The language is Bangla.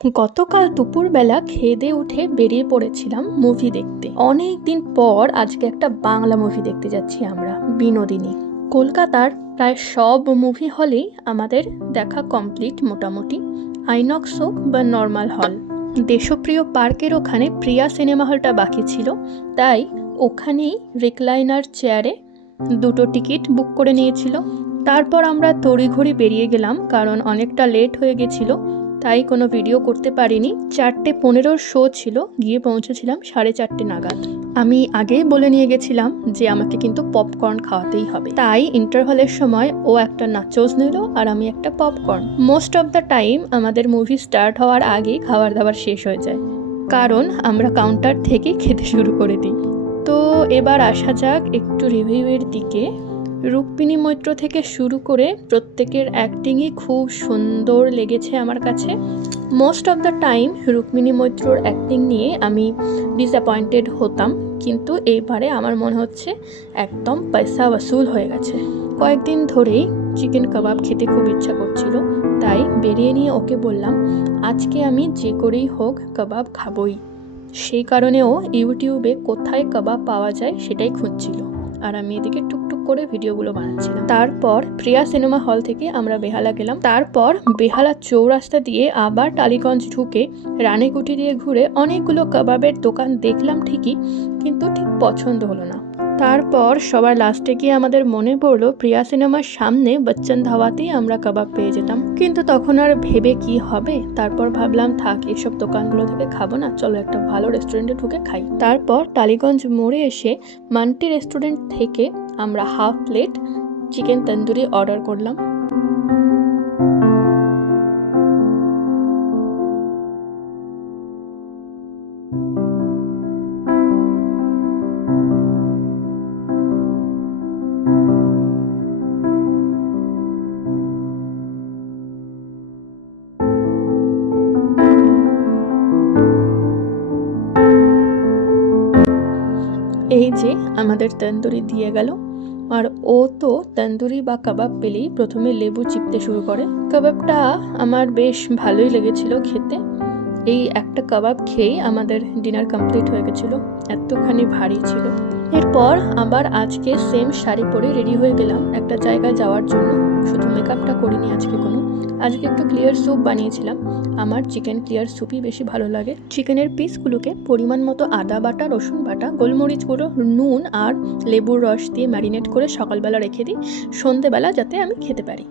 গতকাল দুপুরবেলা খেয়ে দিয়ে উঠে বেরিয়ে পড়েছিলাম মুভি দেখতে। অনেক দিন পর আজকে একটা বাংলা মুভি দেখতে যাচ্ছি আমরা, বিনোদিনী। কলকাতার প্রায় সব মুভি হলেই আমাদের দেখা কমপ্লিট মোটামুটি, আইনক্স হোক বা নর্মাল হল। দেশপ্রিয় পার্কের ওখানে প্রিয়া সিনেমা হলটা বাকি ছিল, তাই ওখানেই রিক্লাইনার চেয়ারে 2টো টিকিট বুক করে নিয়েছিল। তারপর আমরা তড়িঘড়ি বেরিয়ে গেলাম, কারণ অনেকটা লেট হয়ে গেছিল, তাই কোনো ভিডিও করতে পারিনি। 4:15 শো ছিল, গিয়ে পৌঁছেছিলাম 4:30 নাগাদ। আমি আগেই বলে নিয়ে গেছিলাম যে আমাকে কিন্তু পপকর্ন খাওয়াতেই হবে, তাই ইন্টারভালের সময় ও একটা নাচোস নিল আর আমি একটা popcorn. Most of the time আমাদের মুভি স্টার্ট হওয়ার আগেই খাবার দাবার শেষ হয়ে যায়, কারণ আমরা কাউন্টার থেকে খেতে শুরু করে দিই। তো এবার আসা যাক একটু রিভিউয়ের দিকে। রুক্মিণী মৈত্র থেকে শুরু করে প্রত্যেকের অ্যাক্টিংই খুব সুন্দর লেগেছে আমার কাছে। Most of the time Rukmini মৈত্রর অ্যাক্টিং নিয়ে আমি ডিসঅ্যাপয়েন্টেড হতাম, কিন্তু এইবারে আমার মনে হচ্ছে একদম পয়সা ওসুল হয়ে গেছে। কয়েকদিন ধরেই চিকেন কাবাব খেতে খুব ইচ্ছা করছিল, তাই বেরিয়ে নিয়ে ওকে বললাম আজকে আমি যে করেই হোক কাবাব খাবই। সেই কারণেও ইউটিউবে কোথায় কাবাব পাওয়া যায় সেটাই খুঁজছিল, আর আমি এদিকে টুকটুক করে ভিডিওগুলো বানাচ্ছিলাম। তারপর প্রিয়া সিনেমা হল থেকে আমরা বেহালা গেলাম। তারপর বেহালা চৌরাস্তা দিয়ে আবার টালিগঞ্জ ঢুকে রানীকুটি দিয়ে ঘুরে অনেকগুলো কাবাবের দোকান দেখলাম ঠিকই, কিন্তু ঠিক পছন্দ হলো না। তারপর সবার লাস্টে গিয়ে আমাদের মনে পড়লো প্রিয়া সিনেমার সামনে বচ্চন ধাওয়াতেই আমরা কাবাব পেয়ে যেতাম, কিন্তু তখন আর ভেবে কি হবে। তারপর ভাবলাম থাক, এসব দোকানগুলো থেকে খাবো না, চলো একটা ভালো রেস্টুরেন্টে ঢুকে খাই। তারপর টালিগঞ্জ মোড়ে এসে মান্টি রেস্টুরেন্ট থেকে আমরা half plate chicken tandoori order করলাম। এই যে আমাদের তন্দুরি দিয়ে গেল, আর ও তো তন্দুরি বা কাবাব পেলেই প্রথমে লেবু চিপতে শুরু করে। কাবাবটা আমার বেশ ভালোই লেগেছিল খেতে। এই একটা কাবাব খেয়েই আমাদের ডিনার কমপ্লিট হয়ে গেছিলো, এতখানি ভারী ছিল। এরপর আবার আজকে সেম শাড়ি পরে রেডি হয়ে গেলাম একটা জায়গায় যাওয়ার জন্য। শুধু মেকআপটা করিনি আজকে একটু ক্লিয়ার স্যুপ বানিয়েছিলাম। আমার চিকেন ক্লিয়ার স্যুপই বেশি ভালো লাগে। চিকেনের পিসগুলোকে পরিমাণ মতো আদা বাটা, রসুন বাটা, গোলমরিচ গুঁড়ো, নুন আর লেবুর রস দিয়ে ম্যারিনেট করে সকালবেলা রেখে দিই, সন্ধেবেলা যাতে আমি খেতে পারি।